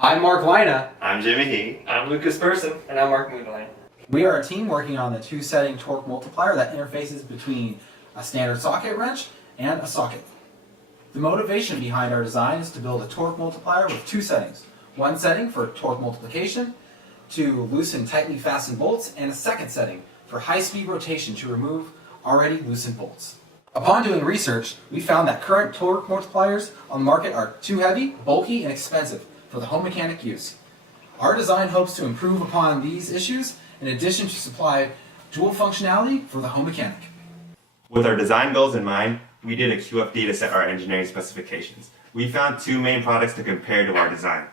I'm Mark Lina. I'm Jimmy He. I'm Lucas Person. And I'm Mark Multiplier. We are a team working on the two-setting torque multiplier that interfaces between a standard socket wrench and a socket. The motivation behind our design is to build a torque multiplier with two settings. One setting for torque multiplication to loosen tightly fastened bolts, and a second setting for high-speed rotation to remove already loosened bolts. Upon doing research, we found that current torque multipliers on the market are too heavy, bulky, and expensive for the home mechanic use. Our design hopes to improve upon these issues in addition to supply dual functionality for the home mechanic. With our design goals in mind, we did a QFD to set our engineering specifications. We found two main products to compare to our design: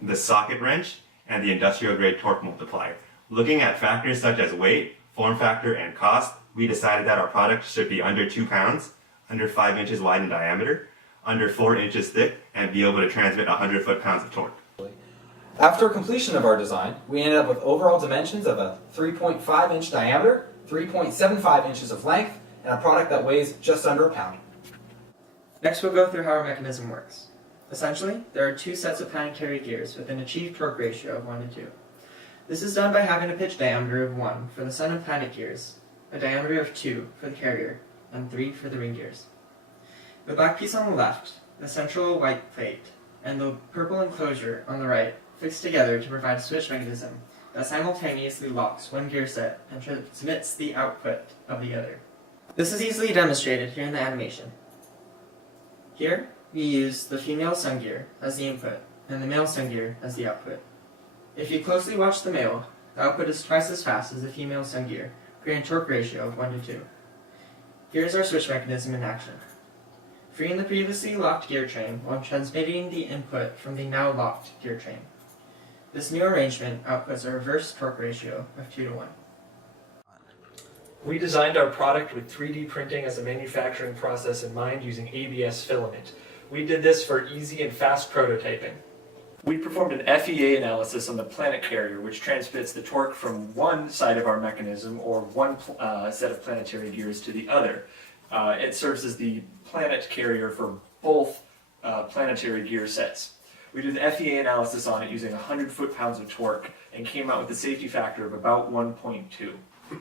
the socket wrench and the industrial grade torque multiplier. Looking at factors such as weight, form factor, and cost, we decided that our product should be under 2 pounds, under 5 inches wide in diameter, under 4 inches thick, and be able to transmit 100 foot-pounds of torque. After completion of our design, we ended up with overall dimensions of a 3.5 inch diameter, 3.75 inches of length, and a product that weighs just under a pound. Next we'll go through how our mechanism works. Essentially, there are two sets of planetary gears with an achieved torque ratio of 1 to 2. This is done by having a pitch diameter of 1 for the sun and planet gears, a diameter of 2 for the carrier, and 3 for the ring gears. The black piece on the left, the central white plate, and the purple enclosure on the right fixed together to provide a switch mechanism that simultaneously locks one gear set and transmits the output of the other. This is easily demonstrated here in the animation. Here, we use the female sun gear as the input and the male sun gear as the output. If you closely watch the male, the output is twice as fast as the female sun gear, creating a torque ratio of 1 to 2. Here is our switch mechanism in action. Freeing the previously locked gear train while transmitting the input from the now locked gear train. This new arrangement outputs a reverse torque ratio of 2 to 1. We designed our product with 3D printing as a manufacturing process in mind using ABS filament. We did this for easy and fast prototyping. We performed an FEA analysis on the planet carrier, which transmits the torque from one side of our mechanism, or one set of planetary gears, to the other. It serves as the planet carrier for both planetary gear sets. We did the FEA analysis on it using 100 foot-pounds of torque and came out with a safety factor of about 1.2.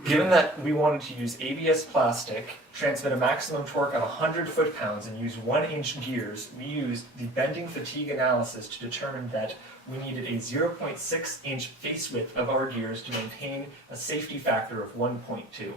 Given that we wanted to use ABS plastic, transmit a maximum torque of 100 foot-pounds, and use 1-inch gears, we used the bending fatigue analysis to determine that we needed a 0.6-inch face width of our gears to maintain a safety factor of 1.2.